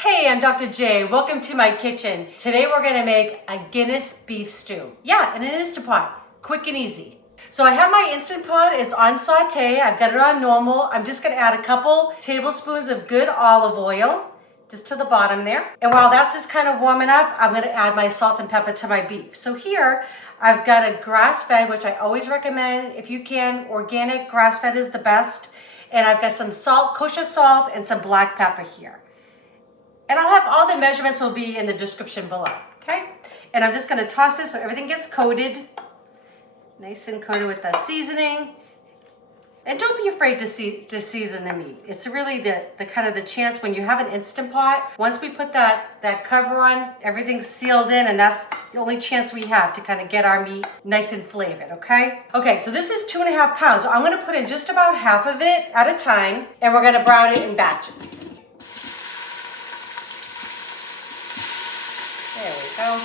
Hey, I'm Dr. J. Welcome to my kitchen. Today we're gonna make a Guinness beef stew. Yeah, in an Instant Pot, quick and easy. So I have my Instant Pot, it's on saute. I've got it on normal. I'm just gonna add a couple tablespoons of good olive oil, just to the bottom there. And while that's just kind of warming up, I'm gonna add my salt and pepper to my beef. So here, I've got a grass-fed, which I always recommend. If you can, organic grass-fed is the best. And I've got some salt, kosher salt, and some black pepper here. And I'll have all the measurements will be in the description below, okay? And I'm just gonna toss this so everything gets coated, nice and coated with the seasoning. And don't be afraid to season the meat. It's really the kind of the chance when you have an Instant Pot, once we put that cover on, everything's sealed in, and that's the only chance we have to kind of get our meat nice and flavored, okay? Okay, so this is 2.5 pounds. So I'm gonna put in just about half of it at a time, and we're gonna brown it in batches. There we go.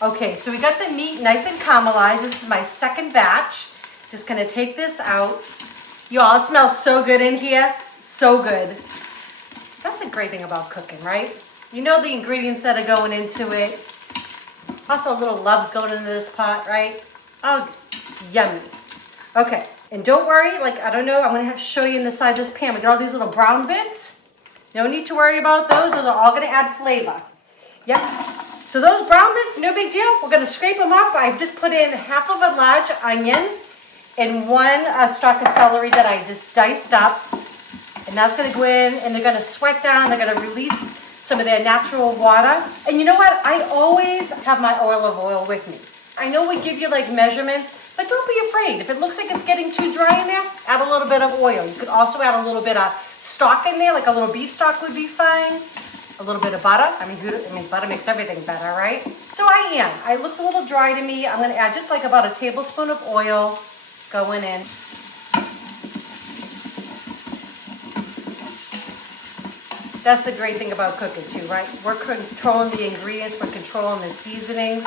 Okay, so we got the meat nice and caramelized. This is my second batch. Just gonna take this out. Y'all, it smells so good in here. So good. That's the great thing about cooking, right? You know the ingredients that are going into it. Also, a little love's going into this pot, right? Oh, yummy. Okay. And don't worry, like, I don't know, I'm gonna have to show you in the side of this pan. We got all these little brown bits. No need to worry about those. Those are all gonna add flavor. Yep. So those brown bits, no big deal. We're gonna scrape them up. I've just put in half of a large onion and one stalk of celery that I just diced up. And that's gonna go in and they're gonna sweat down. They're gonna release some of their natural water. And you know what? I always have my oil with me. I know we give you like measurements, but don't be afraid. If it looks like it's getting too dry in there, add a little bit of oil. You could also add a little bit of stock in there, like a little beef stock would be fine. A little bit of butter. I mean, butter makes everything better, right? So it looks a little dry to me. I'm gonna add just like about a tablespoon of oil going in. That's the great thing about cooking too, right? We're controlling the ingredients, we're controlling the seasonings.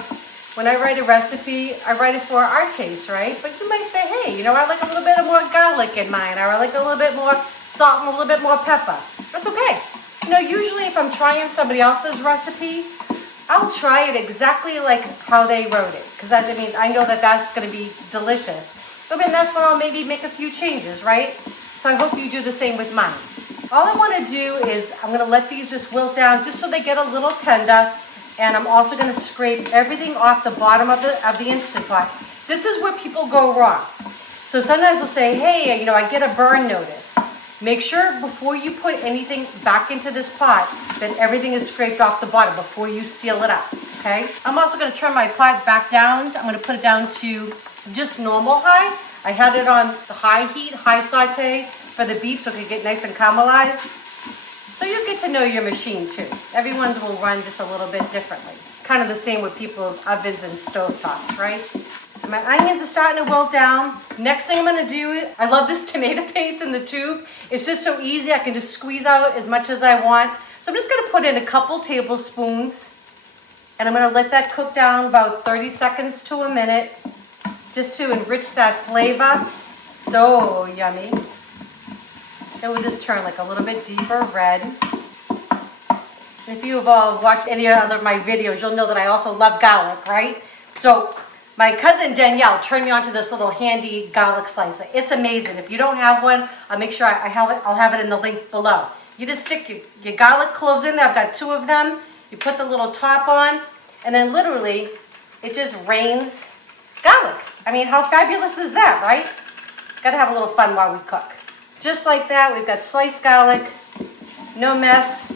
When I write a recipe, I write it for our taste, right? But you might say, hey, you know, I like a little bit more garlic in mine, or I like a little bit more salt and a little bit more pepper. That's okay. You know, usually if I'm trying somebody else's recipe, I'll try it exactly like how they wrote it. Because I know that that's going to be delicious. So then that's when I'll maybe make a few changes, right? So I hope you do the same with mine. All I want to do is I'm going to let these just wilt down just so they get a little tender. And I'm also going to scrape everything off the bottom of the Instant Pot. This is where people go wrong. So sometimes they'll say, hey, you know, I get a burn notice. Make sure before you put anything back into this pot that everything is scraped off the bottom before you seal it up, okay? I'm also going to turn my pot back down. I'm going to put it down to just normal high. I had it on the high heat, high saute for the beef so it could get nice and caramelized. So you get to know your machine too. Everyone's will run just a little bit differently. Kind of the same with people's ovens and stovetops, right? So my onions are starting to wilt down. Next thing I'm gonna do, I love this tomato paste in the tube. It's just so easy. I can just squeeze out as much as I want. So I'm just gonna put in a couple tablespoons and I'm gonna let that cook down about 30 seconds to a minute just to enrich that flavor. So yummy. It will just turn like a little bit deeper red. And if you have all watched any other of my videos, you'll know that I also love garlic, right? So my cousin Danielle turned me on to this little handy garlic slicer. It's amazing. If you don't have one, I'll make sure I'll have it in the link below. You just stick your garlic cloves in there. I've got 2 of them. You put the little top on, and then literally it just rains garlic. I mean, how fabulous is that, right? Gotta have a little fun while we cook. Just like that, we've got sliced garlic, no mess.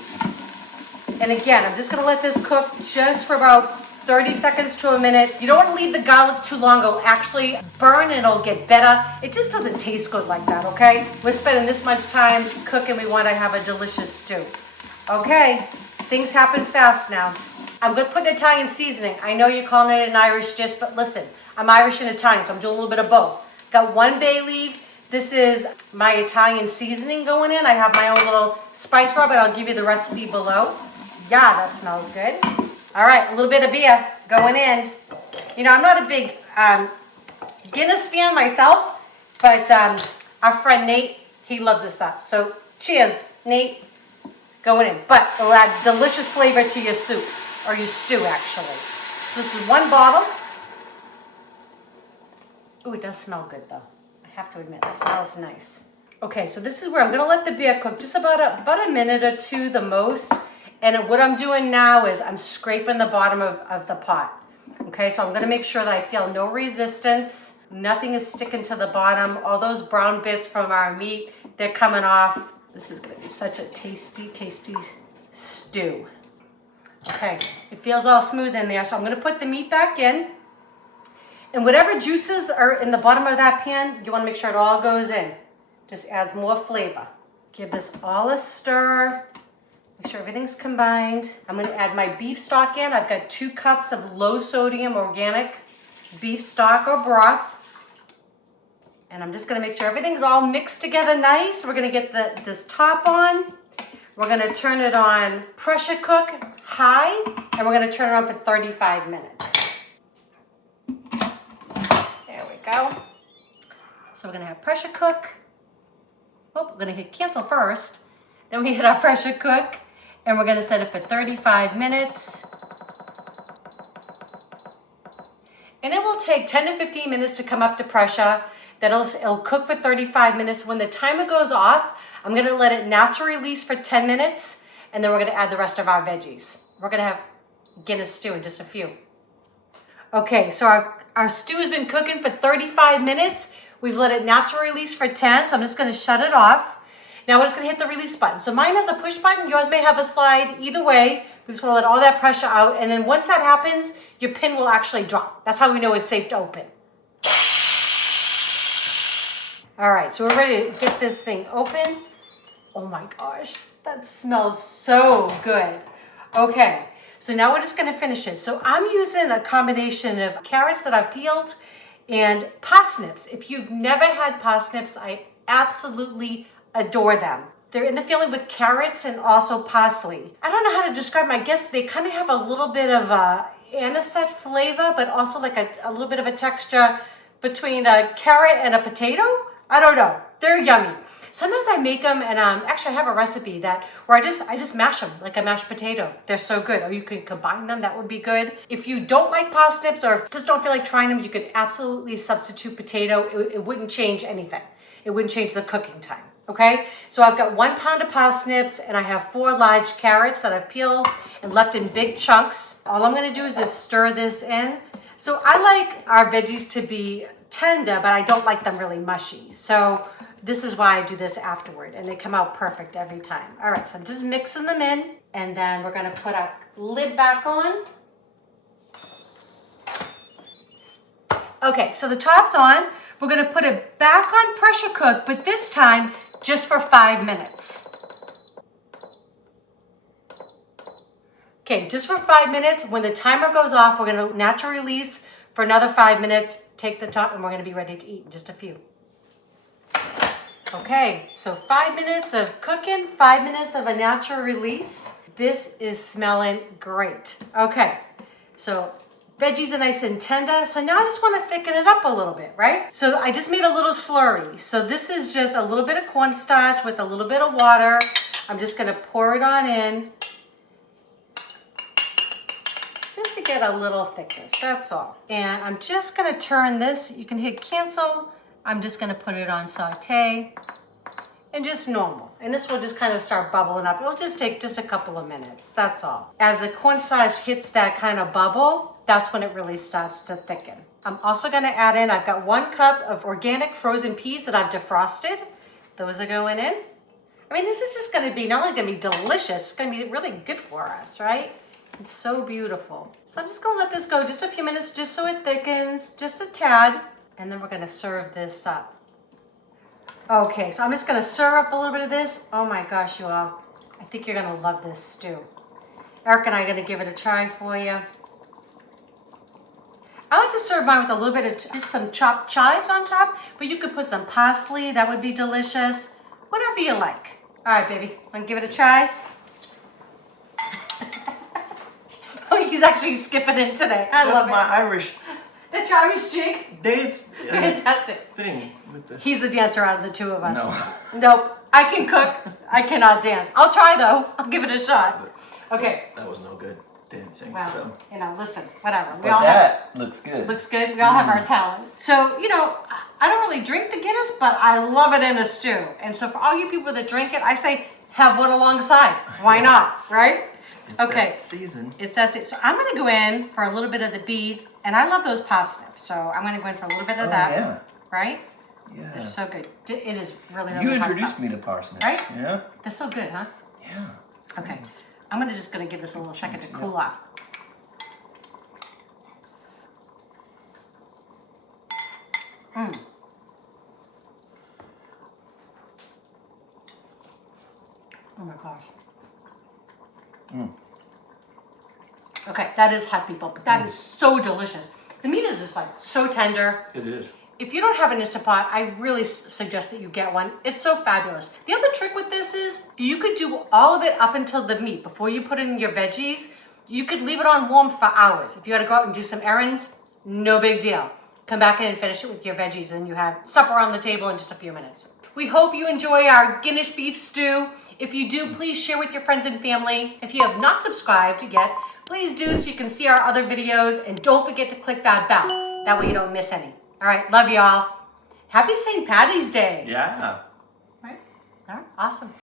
And again, I'm just gonna let this cook just for about 30 seconds to a minute. You don't wanna leave the garlic too long, it'll actually burn and it'll get better. It just doesn't taste good like that, okay? We're spending this much time cooking, we wanna have a delicious stew. Okay, things happen fast now. I'm gonna put Italian seasoning. I know you're calling it an Irish dish, but listen, I'm Irish and Italian, so I'm doing a little bit of both. Got 1 bay leaf. This is my Italian seasoning going in. I have my own little spice rub, and I'll give you the recipe below. Yeah, that smells good. All right, a little bit of beer going in. You know, I'm not a big Guinness fan myself, But our friend Nate, he loves this up. So cheers, Nate. Going in. But it'll add delicious flavor to your soup, or your stew actually. So this is one bottle. Oh, it does smell good though. I have to admit, it smells nice. Okay, so this is where I'm gonna let the beer cook just about a minute or two the most. And what I'm doing now is I'm scraping the bottom of the pot. Okay, so I'm gonna make sure that I feel no resistance. Nothing is sticking to the bottom. All those brown bits from our meat, they're coming off. This is gonna be such a tasty, tasty stew. Okay, it feels all smooth in there, so I'm gonna put the meat back in. And whatever juices are in the bottom of that pan, you wanna make sure it all goes in. Just adds more flavor. Give this all a stir. Make sure everything's combined. I'm gonna add my beef stock in. I've got 2 cups of low sodium organic beef stock or broth. And I'm just gonna make sure everything's all mixed together nice. We're gonna get this top on. We're gonna turn it on pressure cook high, and we're gonna turn it on for 35 minutes. There we go. So we're gonna have pressure cook. Oh, we're gonna hit cancel first. Then we hit our pressure cook, and we're gonna set it for 35 minutes. And it will take 10 to 15 minutes to come up to pressure. Then it'll cook for 35 minutes. When the timer goes off, I'm gonna let it naturally release for 10 minutes, and then we're gonna add the rest of our veggies. We're gonna have Guinness stew in just a few. Okay, so our stew has been cooking for 35 minutes. We've let it naturally release for 10, so I'm just gonna shut it off. Now we're just gonna hit the release button. So mine has a push button, yours may have a slide. Either way, we just wanna let all that pressure out, and then once that happens, your pin will actually drop. That's how we know it's safe to open. All right, so we're ready to get this thing open. Oh my gosh, that smells so good. Okay, so now we're just gonna finish it. So I'm using a combination of carrots that I've peeled and parsnips. If you've never had parsnips, I absolutely adore them. They're in the filling with carrots and also parsley. I don't know how to describe them. I guess they kind of have a little bit of a anisette flavor, but also like a little bit of a texture between a carrot and a potato. I don't know. They're yummy. Sometimes I make them, and actually I have a recipe where I just mash them like a mashed potato. They're so good. Or you can combine them. That would be good. If you don't like parsnips or just don't feel like trying them, you could absolutely substitute potato. It wouldn't change anything. It wouldn't change the cooking time. Okay, so I've got 1 pound of parsnips, and I have 4 large carrots that I've peeled and left in big chunks. All I'm gonna do is just stir this in. So I like our veggies to be tender, but I don't like them really mushy. So this is why I do this afterward, and they come out perfect every time. All right, so I'm just mixing them in, and then we're gonna put our lid back on. Okay, so the top's on. We're gonna put it back on pressure cook, but this time just for 5 minutes. Okay, just for 5 minutes. When the timer goes off, we're gonna naturally release for another 5 minutes, take the top, and we're gonna be ready to eat in just a few. Okay, so 5 minutes of cooking, 5 minutes of a natural release. This is smelling great. Okay, so veggies are nice and tender. So now I just want to thicken it up a little bit, right? So I just made a little slurry. So this is just a little bit of cornstarch with a little bit of water. I'm just gonna pour it on in. Just to get a little thickness, that's all. And I'm just gonna turn this, you can hit cancel. I'm just gonna put it on saute and just normal. And this will just kind of start bubbling up. It'll just take just a couple of minutes, that's all. As the cornstarch hits that kind of bubble, that's when it really starts to thicken. I'm also gonna add in, I've got 1 cup of organic frozen peas that I've defrosted. Those are going in. I mean, this is just gonna be, not only gonna be delicious, it's gonna be really good for us, right? It's so beautiful. So I'm just gonna let this go just a few minutes just so it thickens, just a tad, and then we're gonna serve this up. Okay, so I'm just gonna stir up a little bit of this. Oh my gosh, you all. I think you're gonna love this stew. Eric and I are gonna give it a try for you. I like to serve mine with a little bit of just some chopped chives on top, but you could put some parsley, that would be delicious. Whatever you like. All right, baby, wanna give it a try? Oh, he's actually skipping it today. I love it. That's my Irish. That's your Irish jig? Dates. Fantastic. Thing. with the... He's the dancer out of the two of us. No. Nope. I can cook. I cannot dance. I'll try though. I'll give it a shot. Okay. That was no good dancing. Well, so. you know, listen, whatever. But that looks good. Looks good. We all have our talents. So, you know, I don't really drink the Guinness, but I love it in a stew. And so for all you people that drink it, I say have one alongside. Why not, right? It's okay. Season. It says it. So I'm going to go in for a little bit of the beef, and I love those parsnips. So I'm going to go in for a little bit of that. Yeah. Right? Yeah. It's so good. It is really, really You hot. introduced me to parsnips. Right? Yeah. They're so good, huh? Yeah. Okay. I'm just going to give this a little second to cool off. Mm. Oh my gosh. Mm. Okay, that is hot, people, but that is so delicious. The meat is just like so tender. It is. If you don't have an Instant Pot, I really suggest that you get one. It's so fabulous. The other trick with this is you could do all of it up until the meat. Before you put in your veggies, you could leave it on warm for hours. If you had to go out and do some errands, no big deal. Come back in and finish it with your veggies and you have supper on the table in just a few minutes. We hope you enjoy our Guinness beef stew. If you do, please share with your friends and family. If you have not subscribed yet, please do so you can see our other videos, and don't forget to click that bell. That way you don't miss any. All right, love y'all. Happy St. Patty's Day. Yeah. All right, awesome.